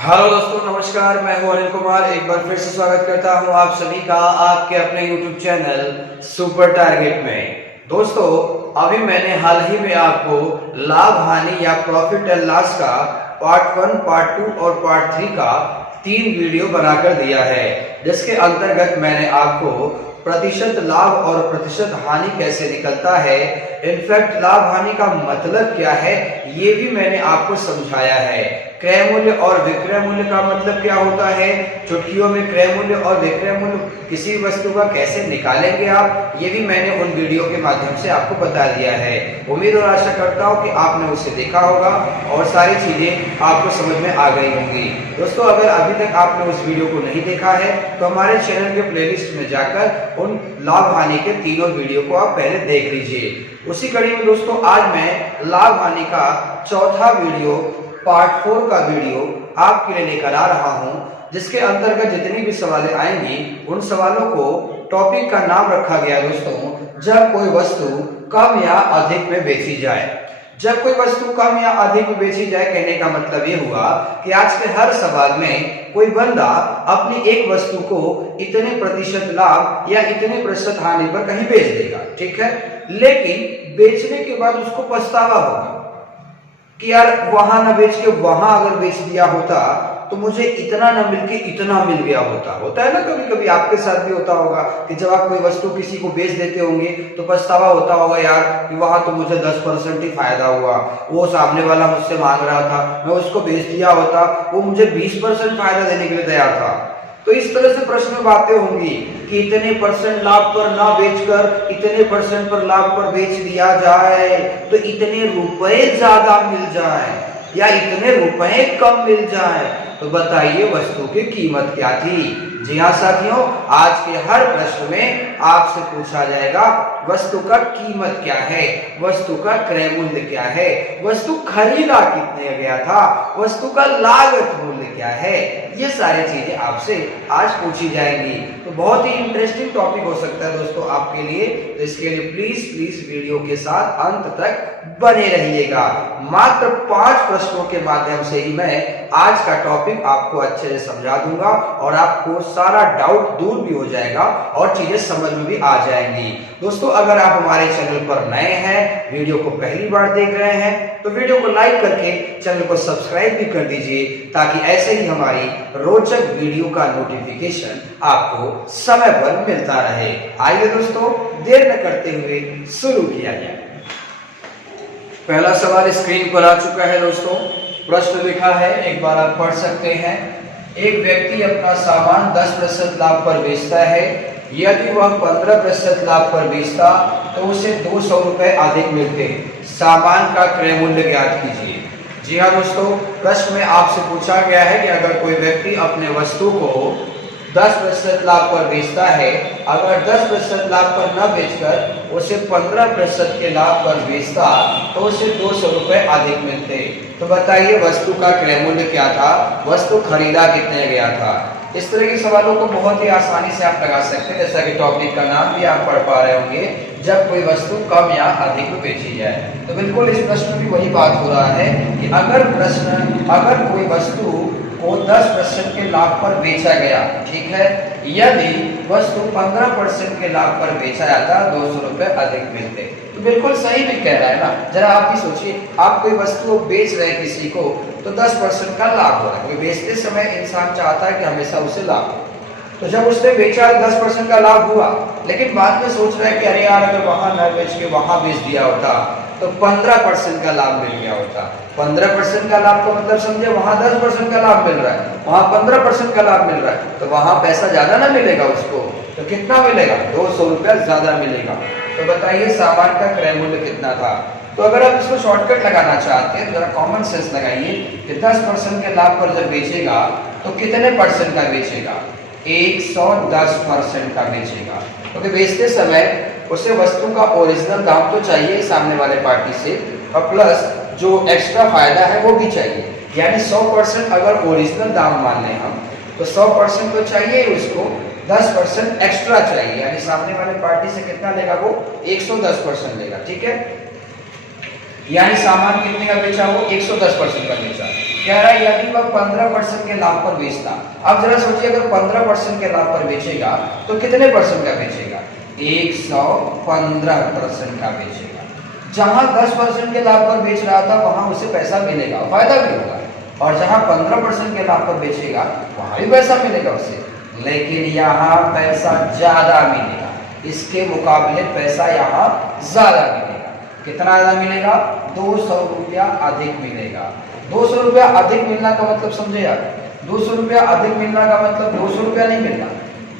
Hello दोस्तों, नमस्कार। मैं हूं अनिल कुमार। एक बार फिर से स्वागत करता हूं आप सभी का आपके अपने यूट्यूब चैनल सुपर टारगेट में। दोस्तों, अभी मैंने हाल ही में आपको लाभ हानि या प्रॉफिट एंड लॉस का पार्ट 1, पार्ट 2 और पार्ट 3 का 3 वीडियो बनाकर दिया है, जिसके अंतर्गत मैंने आपको प्रतिशत लाभ और प्रतिशत हानि कैसे निकलता है, इनफैक्ट लाभ हानि का मतलब क्या है, ये भी मैंने आपको समझाया है। क्रय मूल्य और विक्रय मूल्य का मतलब क्या होता है, चुटकियों में क्रय मूल्य और विक्रय मूल्य किसी वस्तु का कैसे निकालेंगे आप, ये भी मैंने उन वीडियो के माध्यम से आपको बता दिया है। उम्मीद और आशा करता हूँ कि आपने उसे देखा होगा और सारी चीजें आपको समझ में आ गई होंगी। दोस्तों, अगर अभी तक आपने उस वीडियो को नहीं देखा है तो हमारे चैनल के प्लेलिस्ट में जाकर उन लाभ हानि के तीनों वीडियो को आप पहले देख लीजिए। उसी कड़ी में दोस्तों, आज मैं लाभ हानि का चौथा वीडियो, पार्ट 4 का वीडियो आपके लिए लेकर आ रहा हूं, जिसके अंतर्गत जितनी भी सवालें आएंगी उन सवालों को टॉपिक का नाम रखा गया दोस्तों, जब कोई वस्तु कम या अधिक में बेची जाए। जब कोई वस्तु कम या अधिक में बेची जाए, कहने का मतलब ये हुआ कि आज के हर सवाल में कोई बंदा अपनी एक वस्तु को इतने प्रतिशत लाभ या इतने प्रतिशत हानि पर कहीं बेच देगा, ठीक है। लेकिन बेचने के बाद उसको पछतावा होगा कि यार वहां ना बेच के वहां अगर बेच दिया होता तो मुझे इतना ना मिल के इतना मिल गया होता है ना। कभी कभी आपके साथ भी होता होगा कि जब आप कोई वस्तु किसी को बेच देते होंगे तो पछतावा होता होगा, यार कि वहां तो मुझे 10% ही फायदा हुआ, वो सामने वाला मुझसे मांग रहा था, मैं उसको बेच दिया होता, वो मुझे 20% फायदा देने के लिए तैयार था। तो इस तरह से प्रश्न में बातें होंगी कि इतने परसेंट लाभ पर ना बेचकर इतने परसेंट पर लाभ पर बेच दिया जाए तो इतने रुपए ज्यादा मिल जाए या इतने रुपए कम मिल जाए, तो बताइए वस्तु की कीमत क्या थी। जी हाँ साथियों, आज के हर प्रश्न में आपसे पूछा जाएगा वस्तु का कीमत क्या है, वस्तु का क्रय मूल्य क्या है, वस्तु खरीदा कितने गया था, वस्तु का लागत मूल्य क्या है, ये सारी चीजें आपसे आज पूछी जाएंगी। तो बहुत ही इंटरेस्टिंग टॉपिक हो सकता है दोस्तों आपके लिए, तो इसके लिए प्लीज वीडियो के साथ अंत तक बने रहिएगा। मात्र 5 प्रश्नों के माध्यम से ही मैं आज का टॉपिक आपको अच्छे से समझा दूंगा और आपको सारा डाउट दूर भी हो जाएगा और चीजें समझ में भी आ जाएंगी। दोस्तों, अगर आप हमारे चैनल पर नए हैं, वीडियो को पहली बार देख रहे हैं, तो वीडियो को लाइक करके चैनल को सब्सक्राइब भी कर दीजिए, ताकि ऐसे ही हमारी रोचक वीडियो का नोटिफिकेशन आपको समय पर मिलता रहे। आइए दोस्तों, देर न करते हुए शुरू किया जाए। पहला सवाल स्क्रीन पर आ चुका है दोस्तों। प्रश्न लिखा है, एक बार आप पढ़ सकते हैं। एक व्यक्ति अपना सामान 10% लाभ पर बेचता है। यदि वह 15% लाभ पर बेचता तो उसे 200 रुपए अधिक मिलते। सामान का क्रय मूल्य ज्ञात कीजिए। जी हाँ दोस्तों, प्रश्न में आपसे पूछा गया है कि अगर कोई व्यक्ति अपने वस्तु को 10% लाभ पर बेचता है, अगर 10% लाभ पर न बेचकर उसे 15% के लाभ पर बेचता तो उसे 200 रुपए अधिक मिलते। तो बताइए वस्तु का क्रय मूल्य क्या था, वस्तु खरीदा कितने गया था। इस तरह के सवालों को बहुत ही आसानी से आप लगा सकते हैं, जैसा कि टॉपिक का नाम भी आप पढ़ पा रहे होंगे, जब कोई वस्तु कम या अधिक में बेची जाए। तो बिल्कुल इस प्रश्न में भी वही बात हो रहा है कि अगर कोई वस्तु को 10% के लाभ पर बेचा गया, ठीक है, यदि वस्तु 15% के लाभ पर बेचा जाता 200 रुपए अधिक मिलते। तो बिल्कुल सही भी कह रहा है ना। जरा आप भी सोचिए, आप कोई वस्तु बेच रहे हैं किसी को तो 10% का लाभ हो रहा है, क्योंकि बेचते समय इंसान चाहता है कि हमेशा उसे लाभ हो। तो जब उसने बेचा 10% का लाभ हुआ, लेकिन बाद में सोच रहा है कि अरे यार अगर वहां न बेच के वहां बेच दिया होता तो 15% का लाभ मिल गया होता। 15% का लाभ का मतलब समझे, वहां 10% का लाभ मिल रहा है, वहां 15% का लाभ मिल रहा है, तो वहां पैसा ज्यादा ना मिलेगा उसको, तो कितना मिलेगा, 200 रुपया ज्यादा मिलेगा। तो बताइए सामान का क्रय मूल्य कितना था। तो अगर आप इसको शॉर्टकट लगाना चाहते हैं तो जरा कॉमन सेंस लगाइए कि 10% के लाभ पर जब बेचेगा तो कितने परसेंट का बेचेगा, 110% का बेचेगा, क्योंकि बेचते समय उसे वस्तु का ओरिजिनल दाम तो चाहिए सामने वाले पार्टी से, और प्लस जो एक्स्ट्रा फायदा है वो भी चाहिए। यानी 100% अगर ओरिजिनल दाम मान लें हम, तो 100% तो चाहिए उसको, 10% एक्स्ट्रा चाहिए, यानी सामने वाले पार्टी से कितना लेगा वो, 110% लेगा, ठीक है। यानी सामान कितने का बेचा, वो 110% का बेचा। कह रहा है यदि वह 15% के लाभ पर बेचता। अब जरा सोचिए अगर 15% के लाभ पर बेचेगा तो कितने परसेंट का बेचेगा? 115% का बेचेगा। जहां 10% के लाभ पर बेच रहा था वहां उसे पैसा मिलेगा, फायदा भी होगा, और जहां 15% के लाभ पर बेचेगा वहां भी पैसा मिलेगा उसे, लेकिन यहाँ पैसा ज्यादा मिलेगा, इसके मुकाबले पैसा यहाँ ज्यादा मिलेगा। कितना ज्यादा मिलेगा? 200 रुपया अधिक मिलेगा। 200 रुपया अधिक मिलना का मतलब समझे यार, 200 रुपया अधिक मिलना का मतलब 200 रुपया नहीं मिलना,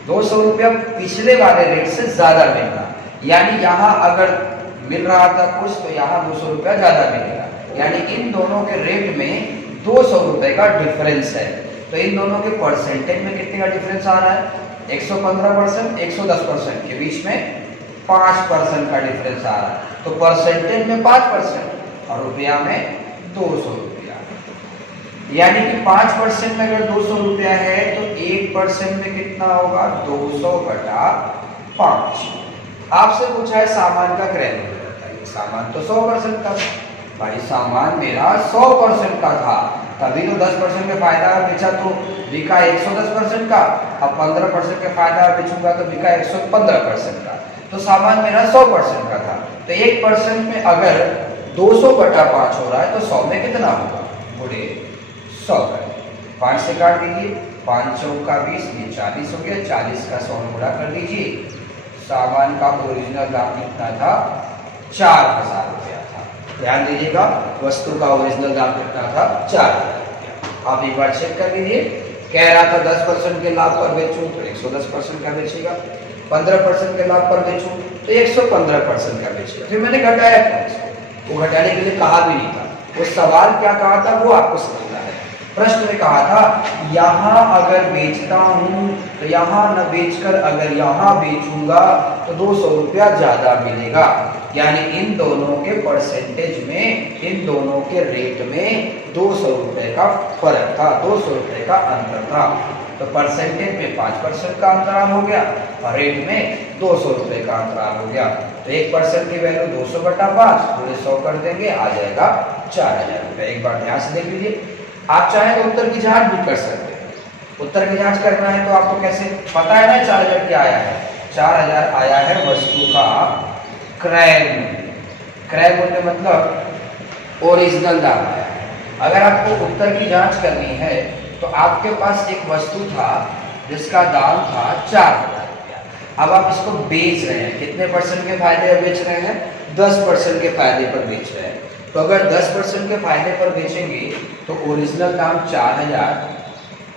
200 रुपया पिछले वाले रेट से ज्यादा मिलना। यानी यहाँ अगर मिल रहा था कुछ तो यहाँ 200 रुपया ज्यादा मिलेगा। यानी इन दोनों के रेट में 200 रुपए का डिफरेंस है। तो इन दोनों के परसेंटेज में कितने का डिफरेंस आ रहा है? 115%, 110% के बीच में 5% का डिफरेंस आ रहा है। तो परसेंटेज में 5% और रुपया में 200 रुपया। यानी कि 5% में अगर 200 रुपया है तो 1% में कितना होगा? 200 बटा 5। आपसे पूछा है सामान का क्रय मूल्य बताइए। सामान तो 100% का, भाई सामान मेरा 100% का था, तभी तो 10% के फायदा बेचा तो बिका 110% का। अब 15% के फायदा बेचूंगा तो बिका 115% का। तो सामान मेरा 100% का था, तो 1% में अगर 200 बटा 5 हो रहा है तो 100 में कितना होगा? गुणे 100 करें, 5 से काट दीजिए, 5 चौका 20, ये 40 हो गया, 40 का 100 में गुणा कर दीजिए। सामान का ओरिजिनल दाम कितना था? 4000 रुपया था। ध्यान दीजिएगा, वस्तु का ओरिजिनल दाम कितना था? 4000 रुपया। आप एक बार चेक कर लीजिए। कह रहा था 10% के लाभ पर बेचूं तो 110% का बेचेगा, 15% के लाभ पर बेचूं तो 115% का बेचेगा। फिर मैंने घटाया क्या इसको? वो घटाने के लिए कहा भी नहीं था, वो सवाल क्या कहा था वो आपको समझना है। प्रश्न में कहा था यहाँ अगर बेचता हूं तो यहाँ न बेचकर अगर यहाँ बेचूंगा तो 200 रुपया ज्यादा मिलेगा। यानी इन दोनों के परसेंटेज में, इन दोनों के रेट में 200 रुपए का फर्क था, 200 रुपए का अंतर था। तो परसेंटेज में 5% का अंतराल हो गया और रेट में 200 रुपए का अंतराल हो गया। तो 1% की वैल्यू 200 बटा 5 पूरे 100 कर देंगे, आ जाएगा 4000 रुपए। एक बार ध्यान से देख लीजिए। आप चाहें तो उत्तर की जांच भी कर सकते हैं। उत्तर की जांच करना है तो आपको कैसे पता है ना 4000 क्या आया है? 4000 आया है वस्तु का क्रय मूल्य। क्रय मूल्य मतलब ओरिजिनल दाम आया है। अगर आपको उत्तर की जांच करनी है तो आपके पास एक वस्तु था जिसका दाम था 4000 रुपया। अब आप इसको बेच रहे हैं, कितने परसेंट के फायदे पर बेच रहे हैं? 10% के फायदे पर बेच रहे हैं। तो अगर 10% के फायदे पर बेचेंगे तो ओरिजिनल दाम 4000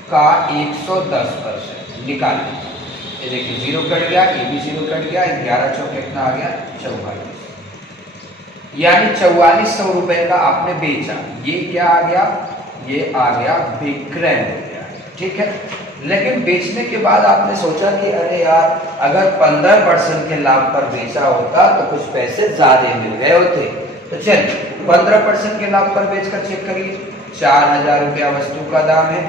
का 110% निकाल लीजिए। ये देखिए 0 कट गया, ये भी 0 कट गया, 11 चौक कितना आ गया? 44। यानी 4400 रुपए का आपने बेचा। ये क्या आ गया? ये आ गया विक्रय मूल्य। ठीक है, लेकिन बेचने के बाद आपने सोचा कि अरे यार अगर 15% के लाभ पर बेचा होता तो कुछ पैसे ज्यादा मिल गए होते। तो चलिए 15% के लाभ पर बेचकर चेक करिए। 4000 रुपया वस्तु का दाम है,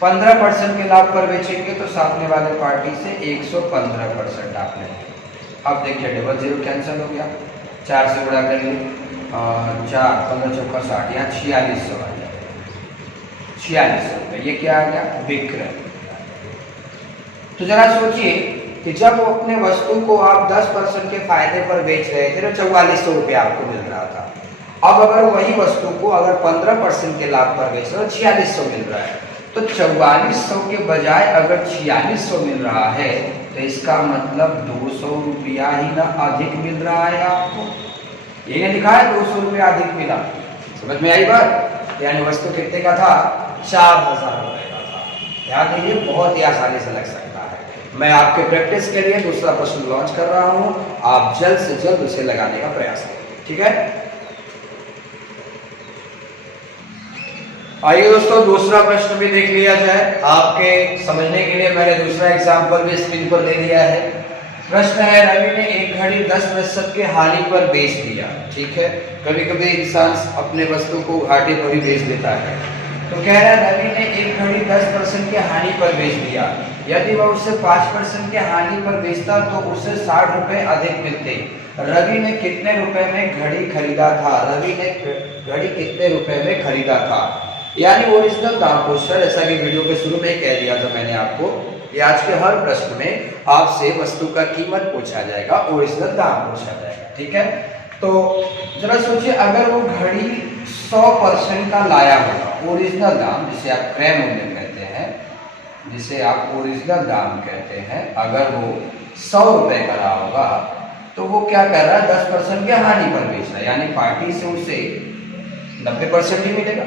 15% के लाभ पर बेचेंगे तो सामने वाले पार्टी से 115% आपने। अब देखिए डबल 0 कैंसिल हो गया, 4 से गुणा करेंगे, 4 15 चौका 60, यहाँ 4600 आ गया। 4600 रुपये, ये क्या आ गया? विक्रय। तो जरा सोचिए कि जब अपने वस्तु को आप 10% के फायदे पर बेच रहे थे तो 4400 रुपया आपको मिल रहा था। अब अगर वही वस्तु को अगर 15% के लाभ पर बेच रहे हो 4600 मिल रहा है, तो 4400 के बजाय अगर 4600 मिल रहा है तो इसका मतलब 200 रुपया ही ना अधिक मिल रहा है आपको। ये नहीं लिखा है 200 रुपया अधिक मिला, समझ में आई बात? यानी वस्तु कितने का था? 4000 रुपए का था। ध्यान दीजिए, बहुत ही आसानी से लग सकता है। मैं आपके प्रैक्टिस के लिए दूसरा प्रश्न लॉन्च कर रहा हूं, आप जल्द से जल्द उसे लगाने का प्रयास करें। ठीक है, आइए दोस्तों दूसरा प्रश्न भी देख लिया जाए। आपके समझने के लिए मैंने दूसरा एग्जाम्पल भी स्क्रीन पर ले लिया है। प्रश्न है, रवि ने एक घड़ी 10% के हानि पर बेच दिया। ठीक है, कभी कभी इंसान अपने वस्तु को घाटे पर ही बेच देता है। तो कह रहा है रवि ने एक घड़ी 10% के हानि पर बेच दिया। यदि वह उसे 5% के हानि पर बेचता तो उसे 60 रुपए अधिक मिलते। रवि ने कितने रुपए में घड़ी खरीदा था? रवि ने घड़ी कितने रुपए में खरीदा था? यानी ओरिजिनल दाम पूछ रहा है। जैसा कि वीडियो के शुरू में कह दिया था मैंने आपको कि आज के हर प्रश्न में आपसे वस्तु का कीमत पूछा जाएगा, ओरिजिनल दाम पूछा जाएगा। ठीक है, तो जरा सोचिए अगर वो घड़ी 100% का लाया होगा, ओरिजिनल दाम जिसे आप क्रय मूल्य कहते हैं, जिसे आप ओरिजिनल दाम कहते हैं, अगर वो 100 रुपए का रहा होगा तो वो क्या कर रहा है, 10% की हानि पर बेच रहा है। यानी पार्टी से उसे 90% ही मिलेगा,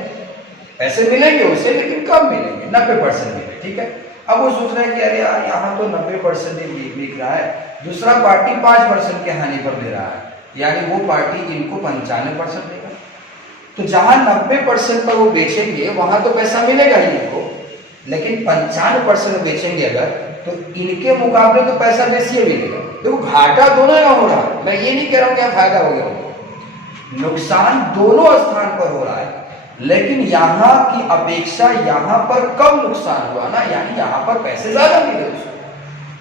पैसे मिलेंगे उसे लेकिन कम मिलेंगे, 90% मिलेंगे। ठीक है, अब वो सोच रहा है कि अरे यार यहाँ तो 90% ही बिक रहा है, दूसरा पार्टी 5% की हानि पर ले रहा है, यानी वो पार्टी इनको 95% देगा। तो जहां 90% पर वो बेचेंगे वहां तो पैसा मिलेगा ही इनको, लेकिन 95% बेचेंगे अगर तो इनके मुकाबले तो पैसा बेसी मिलेगा। देखो घाटा दोनों का हो रहा है, मैं ये नहीं कह रहा हूं क्या फायदा हो गया, नुकसान दोनों स्थान पर हो रहा है, लेकिन यहाँ की अपेक्षा यहाँ पर कम नुकसान हुआ ना, यानी यहाँ पर पैसे ज्यादा मिले उसको।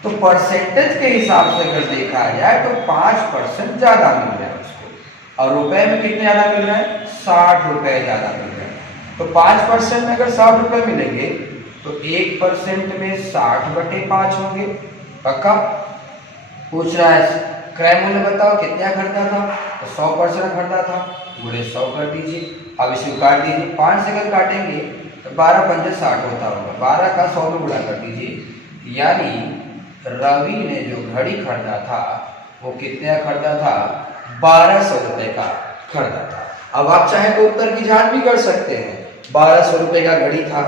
तो परसेंटेज के हिसाब से अगर देखा जाए तो 5% ज्यादा मिल रहा है उसको, और रुपए में कितने ज्यादा मिल रहे हैं, 60 रुपए ज्यादा मिल रहे हैं। तो 5% में अगर 60 रुपए मिलेंगे तो 1% में 60/5 होंगे। पक्का पूछ रहा है क्रय मूल्य बताओ कितना खरीदा था, तो 100% खरीदा था, गुणे 100 कर दीजिए। अब इसको काट दीजिए, 5 से अगर काटेंगे तो 12 पंजे 60 होता होगा, 12 का 100 में गुणा कर दीजिए। यानी रवि ने जो घड़ी खरीदा था वो कितने खरीदा था, 1200 रुपए का खरीदा था। अब आप चाहे तो उत्तर की जांच भी कर सकते हैं, 1200 रुपए का घड़ी था,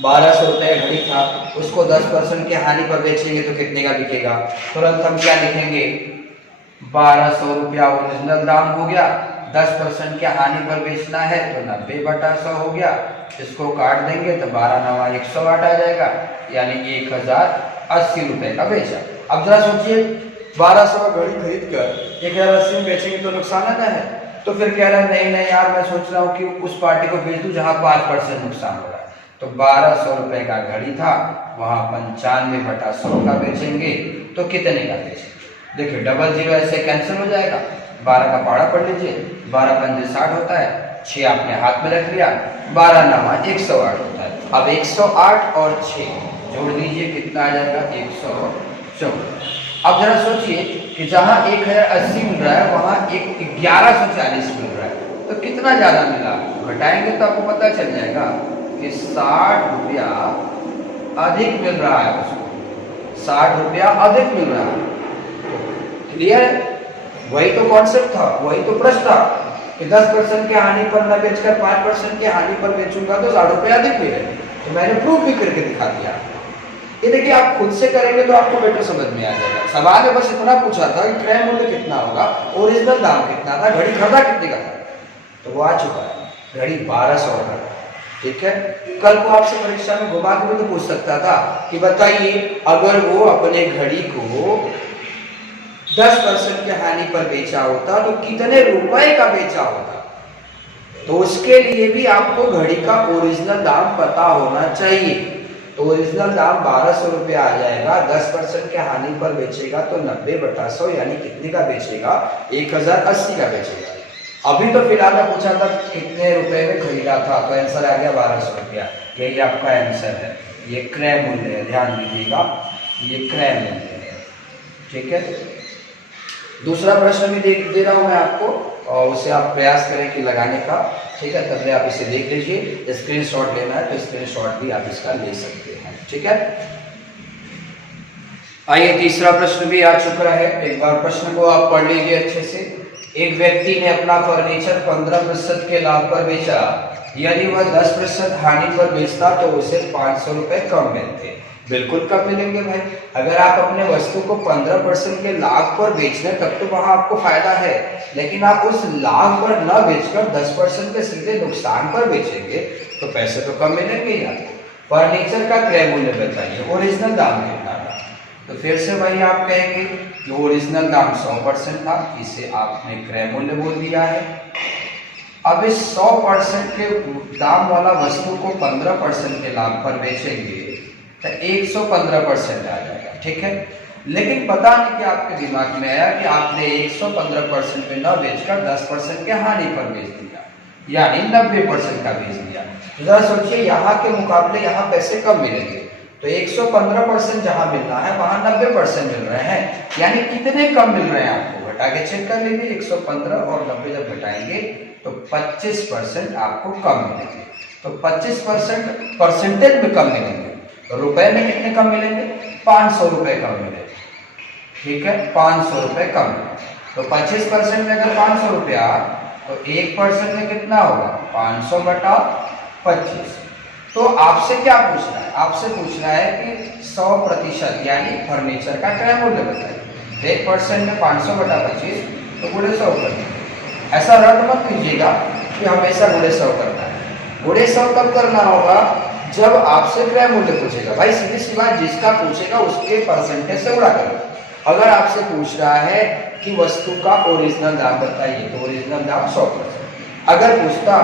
1200 रुपए का घड़ी था, उसको 10% की हानि पर बेचेंगे तो कितने का बिकेगा। तुरंत हम क्या लिखेंगे, 1200 रुपया ओरिजिनल दाम हो गया, 10% की हानि पर बेचना है तो 90/100 हो गया। इसको काट देंगे तो 12 9 108 आ जाएगा, यानी 1080 रुपए का बेचा। अब जरा सोचिए 1200 का घड़ी खरीद कर 1080 में बेचेंगे तो नुकसान आता है। तो फिर कह रहा है नहीं नहीं यार, मैं सोच रहा हूँ कि उस पार्टी को बेच दूं जहां 5% नुकसान हो रहा है। तो 1200 रुपए का घड़ी था, वहां 95/100 का बेचेंगे तो कितने का बेचेंगे। देखिए डबल जीरो ऐसे कैंसिल हो जाएगा, 12 का पाड़ा पढ़ लीजिए, 12 पंजे 60 होता है, 6 आपने हाथ में रख लिया, 12 9 108 होता है। अब 108 और 6 जोड़ लीजिए, कितना आ जाएगा, 114। अब जरा सोचिए कि जहां 1080 मिल रहा है वहां 1140 मिल रहा है, तो कितना ज्यादा मिला, घटाएंगे तो आपको पता चल जाएगा कि 60 रुपया अधिक मिल रहा है उसको, 60 रुपया अधिक मिल रहा है। क्लियर, वही तो कॉन्सेप्ट था, वही तो प्रश्न था कि 10% की हानि पर न बेचकर 5% की हानि पर बेचूंगा तो 60 रुपया अधिक मिले। तो मैंने प्रूफ भी करके दिखा दिया। ये देखिए आप खुद से करेंगे तो आपको बेटर समझ में आ जाएगा। सवाल में बस इतना पूछा था कि क्रय मूल्य कितना होगा, ओरिजिनल दाम कितना था, घड़ी खरीदा कितने का था, तो वो आ चुका है, घड़ी 1200 का। ठीक है, कल को आपसे परीक्षा में घुमा के भी तो पूछ सकता था कि बताइए अगर वो अपने घड़ी को 10% की हानि पर बेचा होता तो कितने रुपए का बेचा होता। तो उसके लिए भी आपको घड़ी का ओरिजिनल दाम पता होना चाहिए। तो ओरिजिनल दाम 1200 रुपये आ जाएगा, 10% के हानि पर बेचेगा तो 90/100 यानी कितने का बेचेगा, 1080 का बेचेगा। अभी तो फिलहाल में पूछा था कितने रुपए में खरीदा था, तो आंसर आ गया 1200 रुपया। यही आपका आंसर है, ये क्रय मूल्य है, ध्यान दीजिएगा, ये क्रय मूल्य है। ठीक है, दूसरा प्रश्न भी दे रहा हूं मैं आपको, और उसे आप प्रयास करें कि लगाने का। ठीक है, तब आप इसे देख लीजिए, स्क्रीनशॉट लेना है तो स्क्रीनशॉट भी आप इसका ले सकते हैं। ठीक है, आइए तीसरा प्रश्न भी आ चुका है, एक बार प्रश्न को आप पढ़ लीजिए अच्छे से। एक व्यक्ति ने अपना फर्नीचर 15% के लाभ पर बेचा, यदि वह 10% हानि पर बेचता तो उसे 500 रुपए कम मिलते। बिल्कुल कम मिलेंगे भाई, अगर आप अपने वस्तु को 15% के लाभ पर बेच रहे तब तो वहां आपको फायदा है, लेकिन आप उस लाभ पर न बेचकर 10% के सीधे नुकसान पर बेचेंगे तो पैसे तो कम मिलेंगे यार। फर्नीचर का क्रय मूल्य बताइए, ओरिजिनल दाम कितना था। तो फिर से वही आप कहेंगे कि ओरिजिनल दाम 100% था, इसे आपने क्रय मूल्य बोल दिया है। अब इस 100% के दाम वाला वस्तु को 15% के लाभ पर बेचेंगे तो 115% आ जाएगा। ठीक है, लेकिन पता नहीं कि आपके दिमाग में आया कि आपने 115% पे न बेचकर 10% के हानि पर बेच दिया, यानी 90% का बेच दिया। तो जरा सोचिए यहाँ के मुकाबले यहाँ पैसे कम मिलेंगे, तो 115% जहाँ मिलना है वहां 90% मिल रहे हैं, यानी कितने कम मिल रहे हैं आपको घटा के चेक कर लीजिए। 115 और 90 जब घटाएंगे तो 25% आपको कम मिलेंगे। तो 25% परसेंटेज में कम मिलेंगे, तो रुपए में कितने कम मिलेंगे? 500 रुपए कम मिलेंगे। ठीक है, 500 रुपए कम। तो 25% में अगर 500 रुपया, तो 1% में कितना होगा? 500 बटा 25। तो आपसे क्या पूछना है? आपसे पूछना है कि 100% यानी फर्नीचर का क्रय मूल्य बताइए। 1% में 500 बटा 25, तो गुणे 100 कर दीजिए। ऐसा रट मत कीजिएगा कि हमेशा गुणे 100 करना है। गुणे 100 कब करना होगा? जब आपसे क्रय मूल्य पूछेगा। भाई सीधी सी बात, जिसका पूछेगा उसके परसेंटेज से उड़ा करो। अगर आपसे पूछ रहा है कि वस्तु का ओरिजिनल दाम बताइए, तो ओरिजिनल दाम 100%। अगर पूछता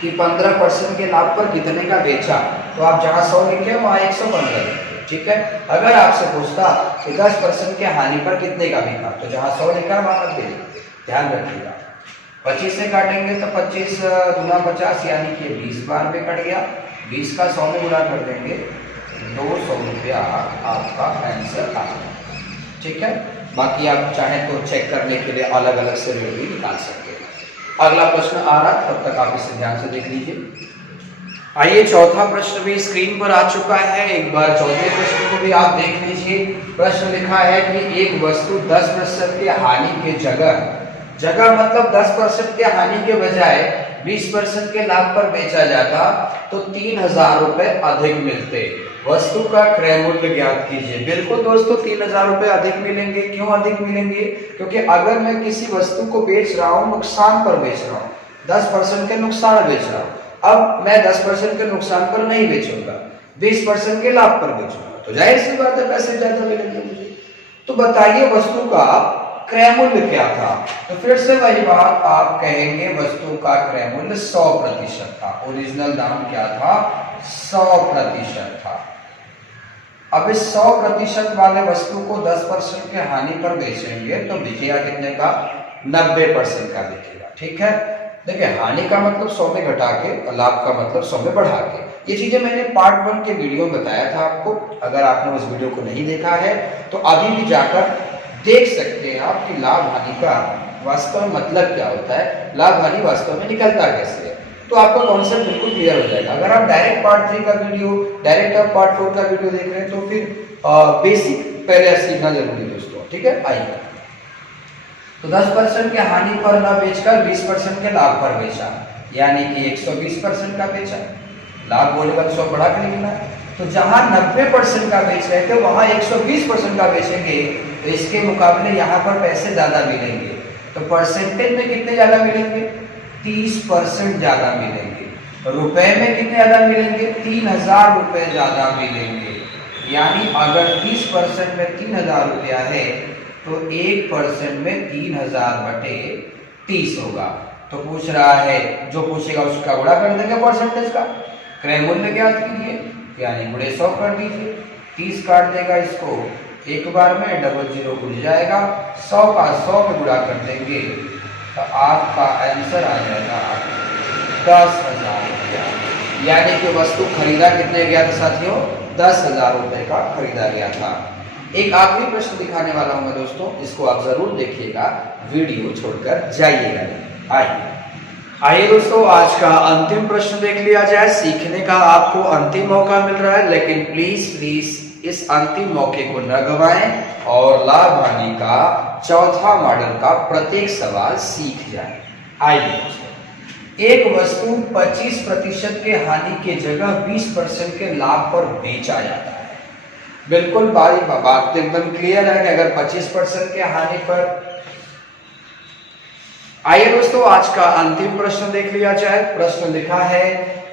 कि 15% के लाभ पर कितने का बेचा, तो आप जहां 100 लिखे वहां 115 लिखे। ठीक है। अगर आपसे पूछता कि 10% के हानि पर कितने का बिका, तो जहां 100 लिखा वहां 90 लिखे। ध्यान रखिएगा। 25 से काटेंगे तो 25 दूना 50 यानी कि 20 बार में कट गया। 20 का 100 में गुणा कर देंगे, 200 रुपया आपका आंसर आ गया। ठीक है। बाकी आप चाहें तो चेक करने के लिए अलग अलग से रेट भी निकाल सकते हैं। अगला प्रश्न आ रहा, तब तक आप इसे ध्यान से देख लीजिए। आइए, चौथा प्रश्न भी स्क्रीन पर आ चुका है। एक बार चौथे प्रश्न को भी आप देख लीजिए। प्रश्न लिखा है कि एक वस्तु 10% के हानि के जगह मतलब 10% के हानि के बजाय 20% के लाभ पर बेचा जाता, तो 3000 रुपए अधिक मिलते। वस्तु का क्रय मूल्य ज्ञात कीजिए। बिल्कुल दोस्तों, 3000 रुपए अधिक मिलेंगे। क्यों अधिक मिलेंगे? क्योंकि अगर मैं किसी वस्तु को बेच रहा हूं, नुकसान पर बेच रहा हूं, 10% के नुकसान बेच रहा हूं, अब मैं 10% के नुकसान पर नहीं बेचूंगा, 20% के लाभ पर बेचूंगा, तो जाहिर सी बात है पैसे ज्यादा मिलेंगे मुझे। तो बताइए वस्तु का क्रय मूल्य क्या था? तो फिर से वही बात, आप कहेंगे वस्तु का क्रय मूल्य 100% था। ओरिजिनल दाम क्या था? 100% था। अब इस 100% वाले वस्तु को 10% के हानि पर बेचेंगे तो बिकेगा कितने का? 90% का बिकेगा। ठीक है। देखिए, हानि का मतलब 100 में घटा के और लाभ का मतलब 100 में बढ़ा के। ये चीजें मैंने पार्ट 1 के वीडियो में बताया था आपको। अगर आपने उस वीडियो को नहीं देखा है तो अभी भी जाकर देख सकते हैं आप कि लाभ हानि का वास्तव में मतलब क्या होता है, लाभ हानि वास्तव में निकलता कैसे है। तो आपका कॉन्सेप्ट बिल्कुल क्लियर हो जाएगा। अगर आप डायरेक्ट पार्ट 3 का वीडियो, डायरेक्ट आप पार्ट 4 का वीडियो देख रहे हैं तो फिर बेसिक पहले सीखना जरूरी है दोस्तों। ठीक है। आइए, तो 10% के हानि पर न बेचकर 20% के लाभ पर बेचा, यानी कि 120% का बेचा। लाभ बोलेगा तो 100 बढ़ा के लिखना है। तो जहां 90% का बेच रहे थे वहां 120% का बेचेंगे, तो इसके मुकाबले यहाँ पर पैसे ज्यादा मिलेंगे। तो परसेंटेज में कितने ज्यादा मिलेंगे? 30% ज्यादा मिलेंगे। रुपए में कितने ज्यादा मिलेंगे? 3000 रुपए ज्यादा मिलेंगे। यानी अगर 30% में 3000 रुपया है तो 1% में 3000 बटे 30 होगा। तो पूछ रहा है, जो पूछेगा उसका गुणा कर देंगे परसेंटेज का। क्रय मूल्य ज्ञात कीजिए, यानी गुणे 100 कर दीजिए। 30 काट देगा इसको एक बार में, डबल 0 उड़ जाएगा। 100 का 100 में गुणा कर देंगे तो आपका आंसर आ जाएगा 10,000 रुपया। यानी कि वस्तु खरीदा कितने गया था साथियों? 10,000 रुपए का खरीदा गया था। एक आखिरी प्रश्न दिखाने वाला हूं मैं दोस्तों, इसको आप जरूर देखिएगा, वीडियो छोड़कर जाइएगा नहीं। आइए दोस्तों, आज का अंतिम प्रश्न देख लिया जाए। सीखने का आपको अंतिम मौका मिल रहा है, लेकिन प्लीज इस अंतिम मौके को न गवाएं और लाभ हानि का चौथा मॉडल का प्रत्येक सवाल सीख जाएं। आइए दोस्तों, एक वस्तु 25% के हानि के जगह 20% के लाभ पर बेचा जाता है। बिल्कुल बात एकदम क्लियर है कि अगर 25% के हानि पर। आइए दोस्तों, आज का अंतिम प्रश्न देख लिया जाए। प्रश्न लिखा है,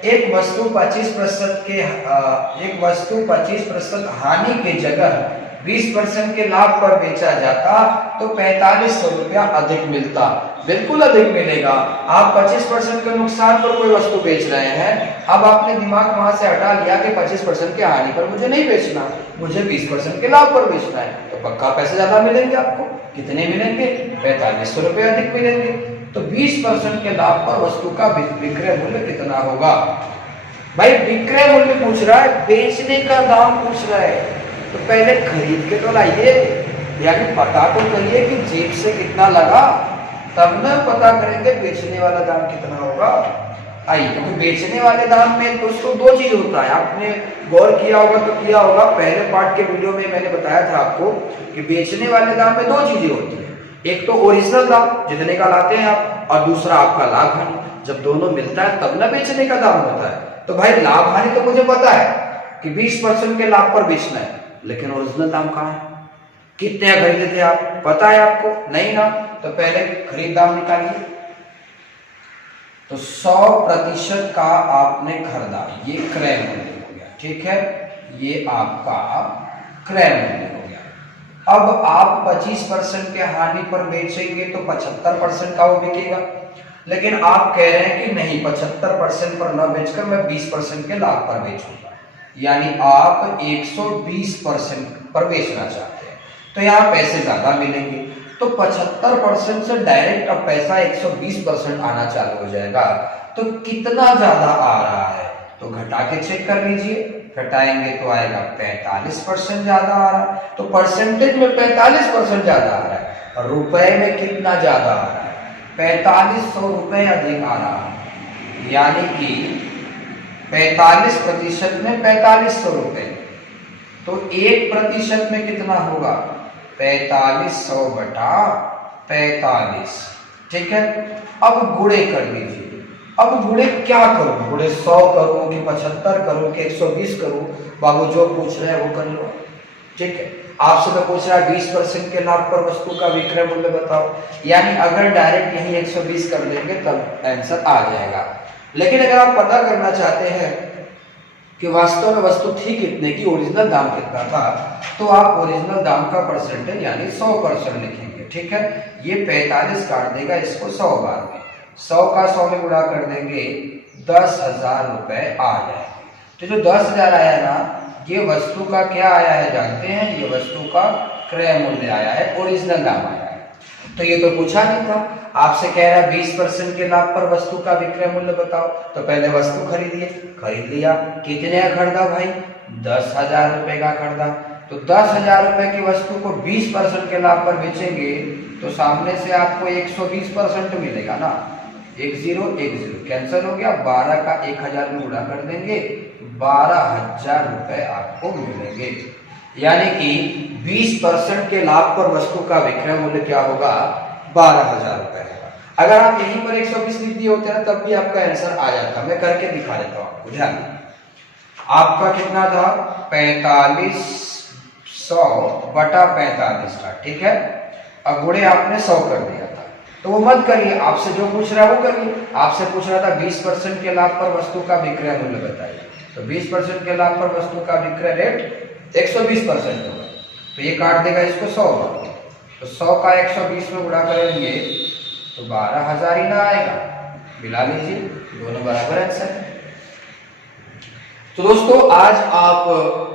एक वस्तु 25% हानि के जगह 20% के लाभ पर बेचा जाता तो 4500 रुपया अधिक मिलता। बिल्कुल अधिक मिलेगा। आप 25% के नुकसान पर कोई वस्तु बेच रहे हैं, अब आपने दिमाग वहां से हटा लिया कि 25% के हानि पर मुझे नहीं बेचना, मुझे 20% के लाभ पर बेचना है, तो पक्का पैसे ज्यादा मिलेंगे आपको। कितने मिलेंगे? 4500 रुपये अधिक मिलेंगे। तो 20% के लाभ पर वस्तु का विक्रय मूल्य कितना होगा। भाई विक्रय मूल्य पूछ रहा है, बेचने का दाम पूछ रहा है, तो पहले खरीद के तो लाइए, यानी पता तो करिए कि जेब से कितना लगा, तब ना पता करेंगे बेचने वाला दाम कितना होगा। आइए, क्योंकि बेचने वाले दाम में दोस्तों दो चीज होता है, आपने गौर किया होगा तो किया होगा, पहले पार्ट के वीडियो में मैंने बताया था आपको कि बेचने वाले दाम में दो चीजें होती है, एक तो ओरिजिनल दाम जितने का लाते हैं आप, और दूसरा आपका लाभ हानि। जब दोनों मिलता है तब ना बेचने का दाम होता है। तो भाई लाभ हानि तो मुझे पता है कि 20% के लाभ पर बेचना है, लेकिन ओरिजिनल दाम कहाँ है, कितने खरीदे थे आप, पता है आपको नहीं ना, तो पहले खरीद दाम निकालिए। तो 100% का आपने खरीदा, ये क्रय मूल्य हो गया, ठीक है, ये आपका क्रय मूल्य हो गया। अब आप 25% के हानि पर बेचेंगे तो 75% का वो बिकेगा, लेकिन आप कह रहे हैं कि नहीं 75% पर न बेचकर मैं 20% के लाभ पर बेचूंगा, यानी आप 120% पर बेचना चाहते हैं, तो यहाँ पैसे ज्यादा मिलेंगे। तो 75% से डायरेक्ट अब पैसा 120% आना चालू हो जाएगा। तो कितना ज्यादा आ रहा है, तो घटा के चेक कर लीजिए, घटाएंगे तो आएगा 45% ज्यादा आ रहा है। तो परसेंटेज में 45% ज्यादा आ रहा है, और रुपए में कितना ज्यादा आ रहा है, 4500 रुपए अधिक आ रहा है, यानी कि 45% में 4500 रुपए, तो 1% में कितना होगा, 4500 बटा 45, ठीक है। अब गुणे कर लीजिए, अब गुणे क्या करूं, गुणे 100 करूं कि 75 करूं कि 120 करूं, बाबू जो पूछ रहे हैं वो कर लो, ठीक है। आपसे मैं पूछ रहा है 20% के लाभ पर वस्तु का विक्रय मूल्य बताओ, यानी अगर डायरेक्ट यही 120 कर देंगे तब आंसर आ जाएगा। लेकिन अगर आप पता करना चाहते हैं कि वास्तव में वस्तु थी कितने की, ओरिजिनल दाम कितना था, तो आप ओरिजिनल दाम का परसेंटेज यानी 100% लिखेंगे, ठीक है। ये 45 काट देगा इसको 100 बार में, 100 का 100 में गुणा कर देंगे 10,000 रुपए आ जाएंगे। तो जो 10,000 आया ना, ये वस्तु का क्या आया है जानते हैं, ये वस्तु का क्रय मूल्य आया है, ओरिजिनल दाम आया है। तो ये तो पूछा नहीं था, आपसे कह रहा है 20% के लाभ पर वस्तु का विक्रय मूल्य बताओ, तो पहले वस्तु खरीदिए, खरीद लिया, कितने का खरीदा भाई, 10,000 रुपए का खरीदा। तो 10,000 रुपए की वस्तु को 20% के लाभ पर बेचेंगे तो सामने से आपको 120% मिलेगा ना, 1010 कैंसिल हो गया, 12 का 1000 में गुणा कर देंगे, 12,000 रुपए आपको मिलेंगे, यानी कि 20% के लाभ पर वस्तु का विक्रय मूल्य क्या होगा, 12,000 रुपए होगा। अगर आप यहीं पर 120 लिख दिए होते हैं तब भी आपका आंसर आ जाता, मैं करके दिखा देता हूं आपको, ध्यान। आपका कितना था, 4500 बटा 45 था, ठीक है। अब गुणे आपने 100 कर दिया था, तो वो मत करिए, आपसे जो पूछ रहा है वो करिए। आपसे पूछ रहा था 20% के लाभ पर वस्तु का विक्रय मूल्य बताइए, तो 20% के लाभ पर वस्तु का विक्रय रेट 120% होगा, तो ये काट देगा इसको 100 बार, तो 100 का 120 में गुणा करेंगे तो 12,000 ही ना आएगा, मिला लीजिए, दोनों बराबर आंसर है। तो दोस्तों आज आप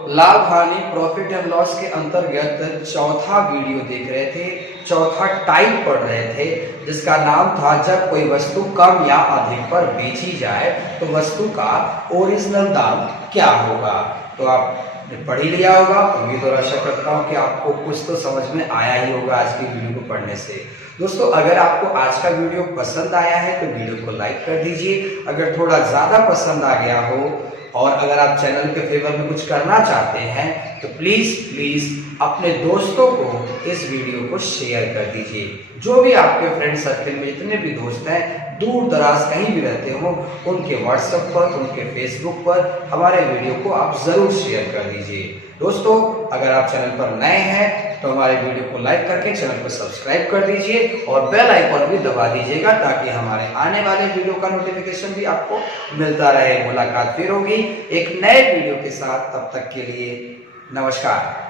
लाभ हानि प्रॉफिट एंड लॉस के अंतर्गत चौथा वीडियो देख रहे थे, चौथा टाइप पढ़ रहे थे, जिसका नाम था जब कोई वस्तु कम या अधिक पर बेची जाए तो वस्तु का ओरिजिनल दाम क्या होगा। तो आपने पढ़ ही लिया होगा, उम्मीद और आशा करता हूँ कि आपको कुछ तो समझ में आया ही होगा आज की वीडियो को पढ़ने से। दोस्तों अगर आपको आज का वीडियो पसंद आया है तो वीडियो को लाइक कर दीजिए, अगर थोड़ा ज्यादा पसंद आ गया हो और अगर आप चैनल के फेवर में कुछ करना चाहते हैं तो प्लीज अपने दोस्तों को इस वीडियो को शेयर कर दीजिए। जो भी आपके फ्रेंड सर्कल में जितने भी दोस्त हैं, दूर दराज कहीं भी रहते हो, उनके व्हाट्सएप पर, उनके फेसबुक पर हमारे वीडियो को आप जरूर शेयर कर दीजिए। दोस्तों अगर आप चैनल पर नए हैं तो हमारे वीडियो को लाइक करके चैनल को सब्सक्राइब कर दीजिए और बेल आइकन भी दबा दीजिएगा, ताकि हमारे आने वाले वीडियो का नोटिफिकेशन भी आपको मिलता रहे। मुलाकात फिर होगी एक नए वीडियो के साथ, तब तक के लिए नमस्कार।